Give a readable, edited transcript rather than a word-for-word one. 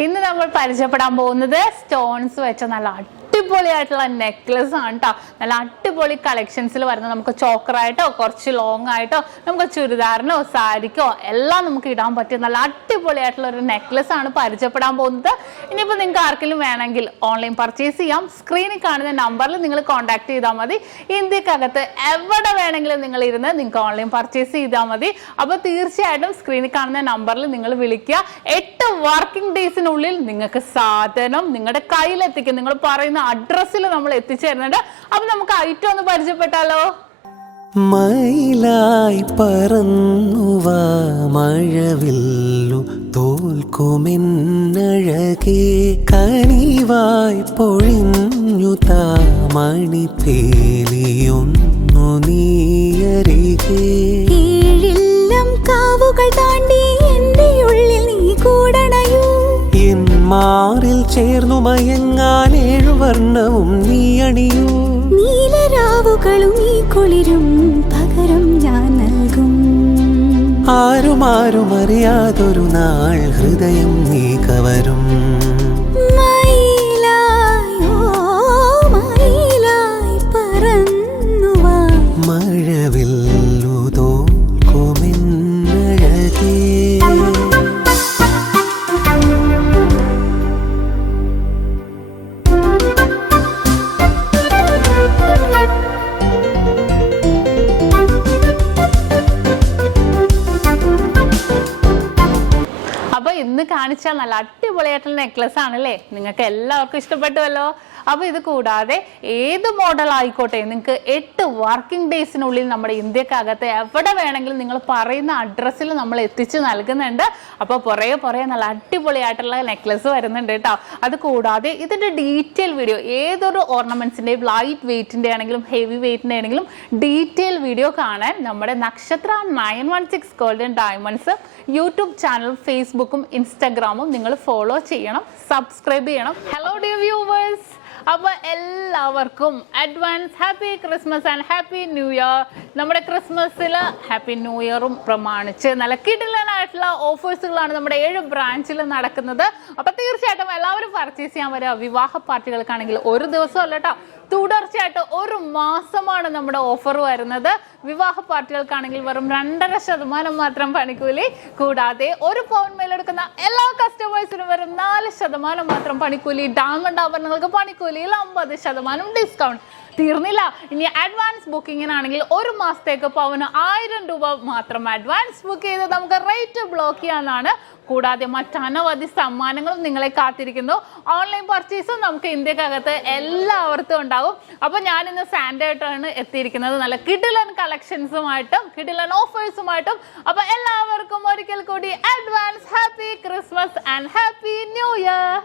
ഇന്ന് നമ്മൾ പരിചയപ്പെടാൻ പോകുന്നത് സ്റ്റോൺസ് വെച്ച നല്ല അടിപൊളിയായിട്ടുള്ള നെക്ലസ് ആണ് കേട്ടോ. നല്ല അടിപൊളി കളക്ഷൻസിൽ വരുന്ന നമുക്ക് ചോക്കറായിട്ടോ കുറച്ച് ലോങ് ആയിട്ടോ നമുക്ക് ചുരിദാറിനോ സാരിക്കോ എല്ലാം നമുക്ക് ഇടാൻ പറ്റിയ നല്ല അടിപൊളിയായിട്ടുള്ള ഒരു നെക്ലസ് ആണ് പരിചയപ്പെടാൻ പോകുന്നത്. ഇനിയിപ്പോൾ നിങ്ങൾക്ക് ആർക്കെങ്കിലും വേണമെങ്കിൽ ഓൺലൈൻ പർച്ചേസ് ചെയ്യാം. സ്ക്രീനിൽ കാണുന്ന നമ്പറിൽ നിങ്ങൾ കോൺടാക്ട് ചെയ്താൽ മതി. ഇന്ത്യക്കകത്ത് എവിടെ വേണമെങ്കിലും നിങ്ങൾ ഇരുന്ന് നിങ്ങൾക്ക് ഓൺലൈൻ പർച്ചേസ് ചെയ്താൽ മതി. അപ്പോൾ തീർച്ചയായിട്ടും സ്ക്രീനിൽ കാണുന്ന നമ്പറിൽ നിങ്ങൾ വിളിക്കുക. 8 വർക്കിംഗ് ഡേയ്സിനുള്ളിൽ നിങ്ങൾക്ക് സാധനം നിങ്ങളുടെ കയ്യിലെത്തിക്കും. നിങ്ങൾ പറയുന്ന അഡ്രസ്സിൽ നമ്മൾ എത്തിച്ചു തരുന്നുണ്ട്. അപ്പൊ നമുക്ക് ഐറ്റം ഒന്ന് പരിചയപ്പെട്ടാലോ? മയിലായി പറന്നുവ മഴവില്ലു തോൽക്കുമെന്നഴകേ കനിവായി പൊഴിഞ്ഞു താമണിപ്പേലിയൊന്നു നീയരികേ കീഴില്ലം കാവുകൾ താണ്ടി എന്റെ ഉള്ളിൽ നീ കൂടണയൂ എൻ മാറിൽ ചേർന്നു മയങ്ങാൻ 7 വർണ്ണവും നീ അണിയൂ നീലരാവുകളും ഈ കുളിരും പകരം ഞാൻ നൽകും ആരും അറിയാതൊരു നാൾ ഹൃദയം നീ കവരും മയിലായോ മയിലായി പറന്നുവാ മഴവില്ലു തോൽക്കുമെന്നഴകേ. അപ്പൊ ഇന്ന് കാണിച്ച നല്ല അടിപൊളിയായിട്ടുള്ള നെക്ലസ് ആണല്ലേ, നിങ്ങൾക്ക് എല്ലാവർക്കും ഇഷ്ടപ്പെട്ടുവല്ലോ. അപ്പൊ ഇത് കൂടാതെ ഏത് മോഡൽ ആയിക്കോട്ടെ നിങ്ങൾക്ക് 8 വർക്കിംഗ് ഡേയ്സിനുള്ളിൽ നമ്മുടെ ഇന്ത്യക്കകത്ത് എവിടെ വേണമെങ്കിലും നിങ്ങൾ പറയുന്ന അഡ്രസ്സിൽ നമ്മൾ എത്തിച്ചു നൽകുന്നുണ്ട്. അപ്പോൾ പുറകെ നല്ല അടിപൊളിയായിട്ടുള്ള നെക്ലസ് വരുന്നുണ്ട് കേട്ടോ. അത് കൂടാതെ ഇതിന്റെ ഡീറ്റെയിൽ വീഡിയോ ഏതൊരു ഓർണമെന്റ്സിന്റെയും ലൈറ്റ് വെയിറ്റിന്റെ ആണെങ്കിലും ഹെവി വെയിറ്റിന്റെ ആണെങ്കിലും ഡീറ്റെയിൽ വീഡിയോ കാണാൻ നമ്മുടെ നക്ഷത്ര 916 ഗോൾഡൻ ഡയമണ്ട്സ് യൂട്യൂബ് ചാനൽ ഫേസ്ബുക്കും ഇൻസ്റ്റാഗ്രാമും നിങ്ങൾ ഫോളോ ചെയ്യണം, സബ്സ്ക്രൈബ് ചെയ്യണം. ഹലോ ഡിയർ വ്യൂവേഴ്സ്, അപ്പൊ എല്ലാവർക്കും advance happy Christmas and happy new year. നമ്മുടെ ക്രിസ്മസിൽ ഹാപ്പി ന്യൂ ഇയറും പ്രമാണിച്ച് നല്ല കിടിലനായിട്ടുള്ള ഓഫേഴ്സുകളാണ് നമ്മുടെ 7 ബ്രാഞ്ചിൽ നടക്കുന്നത്. അപ്പൊ തീർച്ചയായിട്ടും എല്ലാവരും പർച്ചേസ് ചെയ്യാൻ വരിക. വിവാഹ പാർട്ടികൾക്കാണെങ്കിൽ ഒരു ദിവസം അല്ല കേട്ടോ, തുടർച്ചയായിട്ട് 1 മാസമാണ് നമ്മുടെ ഓഫർ വരുന്നത്. വിവാഹ പാർട്ടികൾക്കാണെങ്കിൽ വെറും 2.5% മാത്രം പണിക്കൂലി. കൂടാതെ 1 പൗൺ മേലെടുക്കുന്ന എല്ലാ കസ്റ്റമേഴ്സിനും വെറും 4% മാത്രം പണിക്കൂലി. ഡയമണ്ട് ആഭരണങ്ങൾക്ക് പണിക്കൂലിയിൽ 50% ഡിസ്കൗണ്ട്. തീർന്നില്ല, ഇനി അഡ്വാൻസ് ബുക്കിങ്ങിനാണെങ്കിൽ 1 മാസത്തേക്ക് പവന് 1000 രൂപ മാത്രം അഡ്വാൻസ് ബുക്ക് ചെയ്ത് നമുക്ക് റേറ്റ് ബ്ലോക്ക് ചെയ്യാനാണ്. കൂടാതെ മറ്റനവധി സമ്മാനങ്ങളും നിങ്ങളെ കാത്തിരിക്കുന്നു. ഓൺലൈൻ പർച്ചേസും നമുക്ക് ഇന്ത്യക്കകത്ത് എല്ലാവർക്കും ഉണ്ടാകും. അപ്പൊ ഞാൻ ഇന്ന് സാൻഡേ ആയിട്ടാണ് എത്തിയിരിക്കുന്നത്, നല്ല കിടിലൻ കളക്ഷൻസുമായിട്ടും കിടിലൻ ഓഫേഴ്സുമായിട്ടും. അപ്പൊ എല്ലാവർക്കും ഒരിക്കൽ കൂടി advance happy Christmas and happy new year.